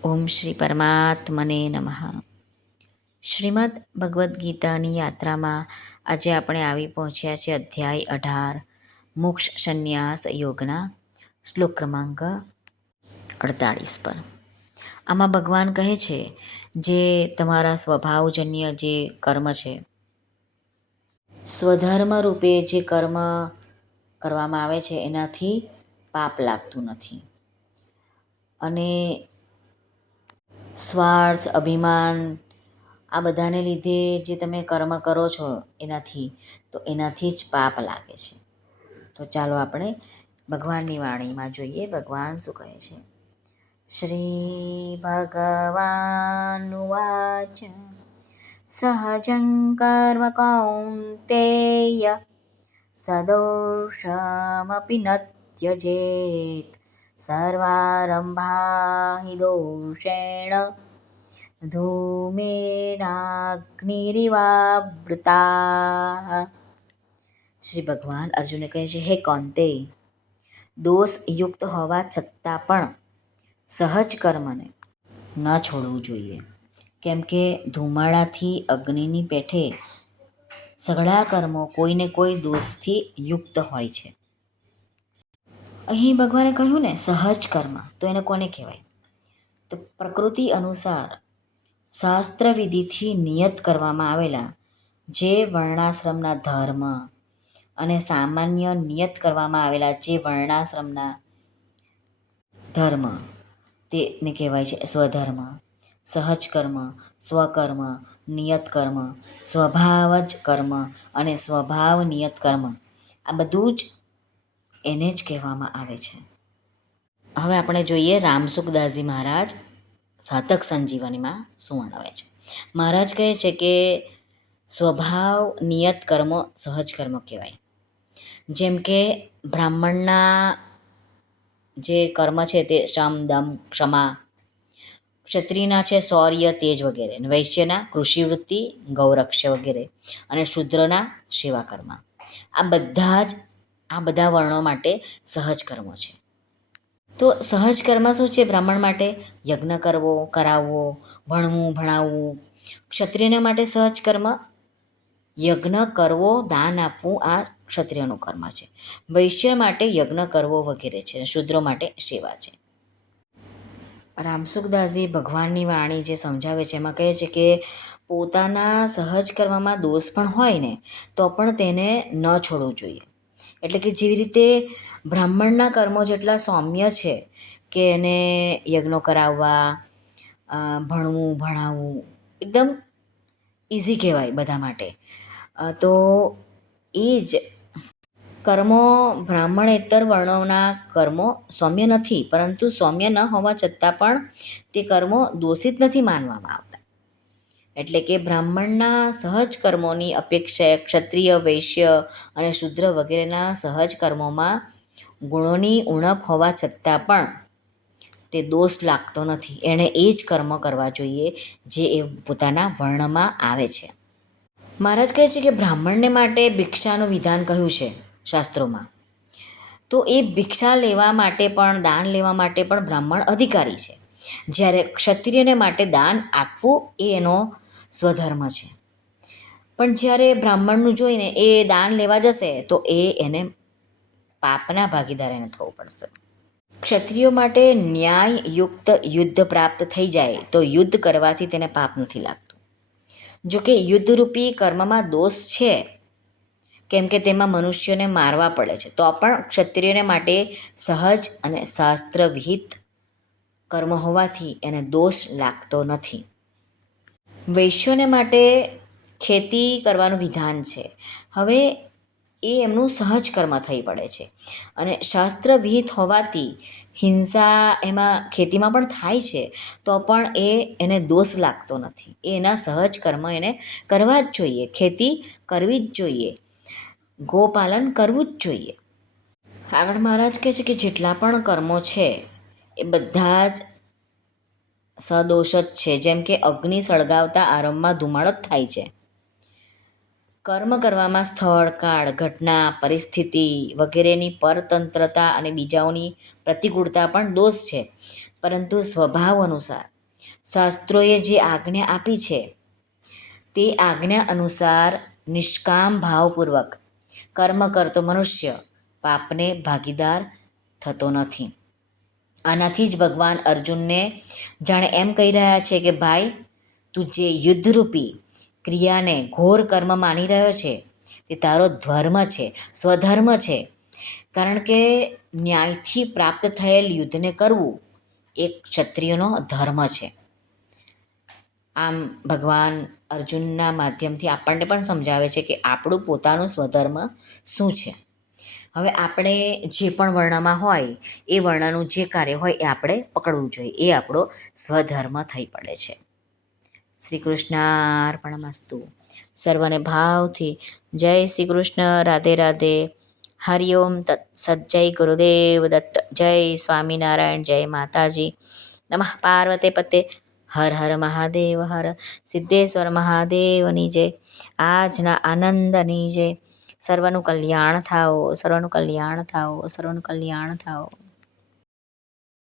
ઓમ શ્રી પરમાત્મને નમઃ. શ્રીમદ્ ભગવદ્ ગીતાની યાત્રામાં આજે આપણે આવી પહોંચ્યા છે અધ્યાય 18 મોક્ષ સંન્યાસ યોગના શ્લોક ક્રમાંક 48 પર. આમાં ભગવાન કહે છે જે તમારા સ્વભાવજન્ય જે કર્મ છે, સ્વધર્મ રૂપે જે કર્મ કરવામાં આવે છે એનાથી પાપ લાગતું નથી, અને સ્વાર્થ, અભિમાન આ બધાને લીધે જે તમે કર્મ કરો છો એનાથી જ પાપ લાગે છે. તો ચાલો આપણે ભગવાનની વાણીમાં જોઈએ ભગવાન શું કહે છે. શ્રી ભગવાનુવાચ સહજં કર્મ કૌન્તેય સદોષમપી ન ત્યજેત સર્વારંભા હિ દોષેણ ધૂમેનાગ્નિરિવાવૃતા. શ્રી ભગવાન અર્જુનને કહે છે, હે કૌંતેય, દોષયુક્ત હોવા છતાં પણ સહજ કર્મને ન છોડવું જોઈએ, કેમ કે ધુમાડાથી અગ્નિની પેઠે સઘળા કર્મો કોઈને કોઈ દોષથી યુક્ત હોય છે. અહીં ભગવાને કહ્યું ને સહજ કર્મ, તો એને કોને કહેવાય? તો પ્રકૃતિ અનુસાર શાસ્ત્ર વિધિથી નિયત કરવામાં આવેલા જે વર્ણાશ્રમના ધર્મ અને સામાન્ય નિયત કરવામાં આવેલા જે વર્ણાશ્રમના ધર્મ તેને કહેવાય છે સ્વધર્મ. સહજ કર્મ, સ્વકર્મ, નિયત કર્મ, સ્વભાવજ કર્મ અને સ્વભાવ નિયત કર્મ, આ બધું જ એને જ કહેવામાં આવે છે. હવે આપણે જોઈએ રામસુખદાસજી મહારાજ સાધક સંજીવનીમાં શું વર્ણવે છે. મહારાજ કહે છે કે સ્વભાવ નિયત કર્મો સહજ કર્મ કહેવાય. જેમ કે બ્રાહ્મણના જે કર્મ છે તે શમ, દમ, ક્ષમા, ક્ષત્રિયના છે શૌર્ય, તેજ વગેરે, વૈશ્યના કૃષિવૃત્તિ, ગૌરક્ષ વગેરે, અને શૂદ્રના સેવા કર્મ. આ બધા વર્ણો માટે સહજ કર્મો છે. તો સહજ કર્મ શું છે? બ્રાહ્મણ માટે યજ્ઞ કરવો, કરાવવો, ભણવું, ભણાવવું. ક્ષત્રિયના માટે સહજ કર્મ યજ્ઞ કરવો, દાન આપવું, આ ક્ષત્રિયનું કર્મ છે. વૈશ્ય માટે યજ્ઞ કરવો વગેરે છે. શૂદ્રો માટે સેવા છે. રામસુખદાસજી ભગવાનની વાણી જે સમજાવે છે એમાં કહે છે કે પોતાના સહજ કર્મમાં દોષ પણ હોય ને તો પણ તેને ન છોડવું જોઈએ. એટલે કે જેવી રીતે બ્રાહ્મણના કર્મો જેટલા સૌમ્ય છે કે એને યજ્ઞો કરાવવા, ભણવું, ભણાવવું એકદમ ઇઝી કહેવાય બધા માટે. તો એ જ કર્મો બ્રાહ્મણેતર વર્ણોના કર્મો સૌમ્ય નથી, પરંતુ સૌમ્ય ન હોવા છતાં પણ તે કર્મો દોષિત નથી માનવામાં આવતા. એટલે કે બ્રાહ્મણના સહજ કર્મોની અપેક્ષાએ ક્ષત્રિય, વૈશ્ય અને શૂદ્ર વગેરેના સહજ કર્મોમાં ગુણોની ઉણપ હોવા છતાં પણ તે દોષ લાગતો નથી. એણે એ જ કર્મ કરવા જોઈએ જે એ પોતાના વર્ણમાં આવે છે. મહારાજ કહે છે કે બ્રાહ્મણને માટે ભિક્ષાનું વિધાન કહ્યું છે શાસ્ત્રોમાં. તો એ ભિક્ષા લેવા માટે પણ, દાન લેવા માટે પણ બ્રાહ્મણ અધિકારી છે. જ્યારે ક્ષત્રિયને માટે દાન આપવું એ એનો સ્વધર્મ છે. પણ જ્યારે બ્રાહ્મણનું જોઈને એ દાન લેવા જશે તો એને પાપના ભાગીદાર એને થવું પડશે. ક્ષત્રિયો માટે ન્યાયયુક્ત યુદ્ધ પ્રાપ્ત થઈ જાય તો યુદ્ધ કરવાથી તેને પાપ નથી લાગતું. જોકે યુદ્ધરૂપી કર્મમાં દોષ છે, કેમ કે તેમાં મનુષ્યોને મારવા પડે છે, તો પણ ક્ષત્રિયને માટે સહજ અને શાસ્ત્ર વિહિત કર્મ હોવાથી એને દોષ લાગતો નથી. વૈશ્યોને માટે ખેતી કરવાનું વિધાન છે. હવે એ એમનું સહજ કર્મ થઈ પડે છે, અને શાસ્ત્ર વિહિત હોવાથી હિંસા એમાં ખેતીમાં પણ થાય છે, તો પણ એને દોષ લાગતો નથી. એના સહજ કર્મ એને કરવા જ જોઈએ. ખેતી કરવી જ જોઈએ, ગોપાલન કરવું જ જોઈએ. આગળ મહારાજ કહે છે કે જેટલા પણ કર્મો છે એ બધા જ સદોષ જ છે. જેમ કે અગ્નિ સળગાવતા આરંભમાં ધુમાડો જ થાય છે. કર્મ કરવામાં સ્થળ, કાળ, ઘટના, પરિસ્થિતિ વગેરેની પરતંત્રતા અને બીજાઓની પ્રતિકૂળતા પણ દોષ છે. પરંતુ સ્વભાવ અનુસાર શાસ્ત્રોએ જે આજ્ઞા આપી છે તે આજ્ઞા અનુસાર નિષ્કામ ભાવપૂર્વક કર્મ કરતો મનુષ્ય પાપને ભાગીદાર થતો નથી. આનાથી જ ભગવાન અર્જુનને જાણે એમ કહી રહ્યા છે કે ભાઈ, તું જે યુદ્ધરૂપી ક્રિયાને ઘોર કર્મ માની રહ્યો છે તે તારો ધર્મ છે, સ્વધર્મ છે. કારણ કે ન્યાયથી પ્રાપ્ત થયેલ યુદ્ધને કરવું એક ક્ષત્રિયનો ધર્મ છે. આમ ભગવાન અર્જુનના માધ્યમથી આપણને પણ સમજાવે છે કે આપણું પોતાનું સ્વધર્મ શું છે. હવે આપણે જે પણ વર્ણમાં હોય એ વર્ણનું જે કાર્ય હોય એ આપણે પકડવું જોઈએ. એ આપણો સ્વધર્મ થઈ પડે છે. શ્રી કૃષ્ણાર્પણમસ્તુ. સર્વને ભાવથી જય શ્રી કૃષ્ણ. રાધે રાધે. હરિઓમ તત્સત. જય ગુરુદેવ દત્ત. જય સ્વામિનારાયણ. જય માતાજી. નમઃ પાર્વતે પતે. હર હર મહાદેવ. હર સિદ્ધેશ્વર મહાદેવની જય. આજના આનંદની જય. સર્વનું કલ્યાણ થાઓ, સર્વનું કલ્યાણ થાઓ, સર્વનું કલ્યાણ થાઓ.